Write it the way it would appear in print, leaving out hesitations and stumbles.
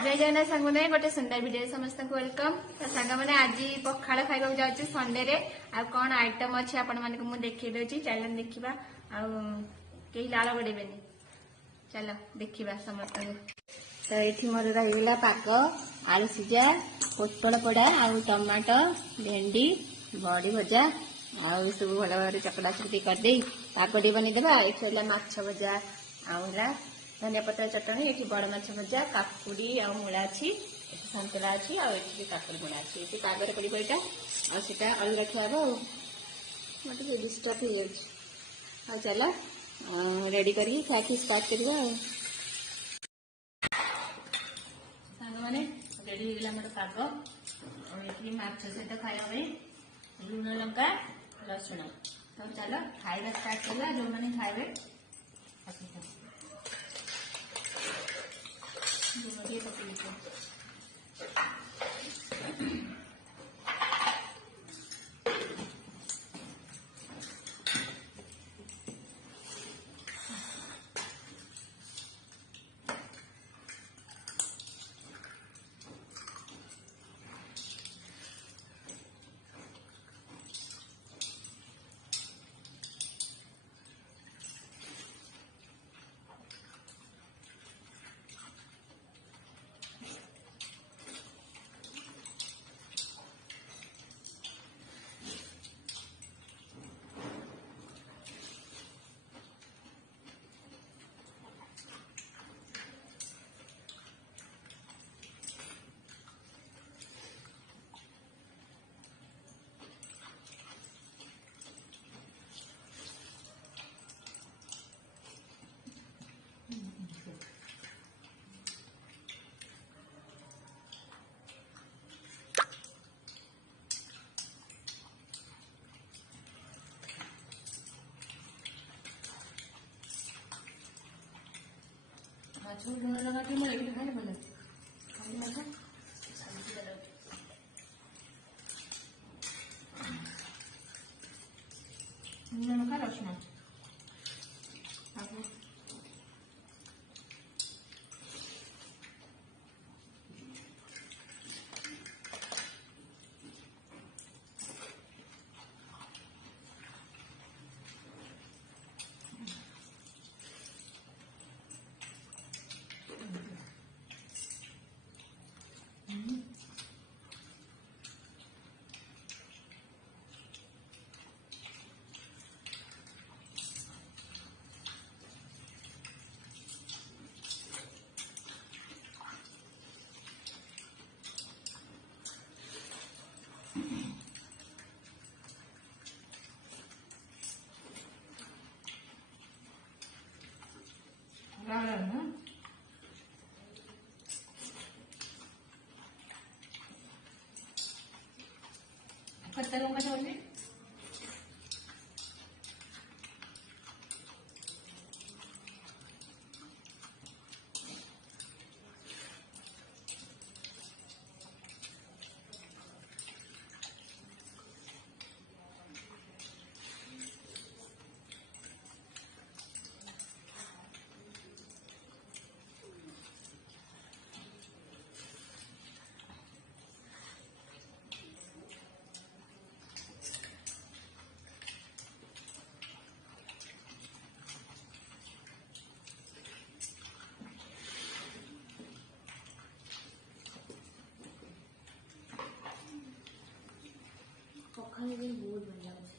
जय जगन्नाथ सांग मैंने गोटे सुंदर वीडियो समस्त वेलकम। तो सांग मैंने आज पखाड़ खाइबा जाऊँ संडे रे आ कौन आइटम अच्छे आपण मानक मु देखी दउची चलन देखिबा आ केही लाल गड़ेबेनी चलो देखिबा समस्त। तो ये मोर रहीगला पाक आलू सीझा पोटल पोड़ा आ टमाटो भेंडी बड़ी भजा आ सब भल भाव चकड़ा चकटी करदे पाक टी बनईदेवा। ये माछ भजा आउला धनिया पत्र चटनी ये बड़ माछ भजा काकुड़ी आ मूला अच्छी सतुला अच्छी आठी काकुड़ी मूला अच्छी ये पागरे पड़ो यहाँ आटा अलग खाब मतलब डिस्टर्ब हो जाए। चल रेडी करके खाई स्टार्ट करवा। सांग मैंने रेडी हो मोर पाग ये माछ सहित खाଇବା लुण लंका रसुण। तो चल खाଇବା स्टार्ट करवा जो मैंने खाए लुण लगा के मैं खाने बोले लुण लगा रसुण पत्ता लौंगा छोड़ने पखाड़ी बहुत बढ़िया।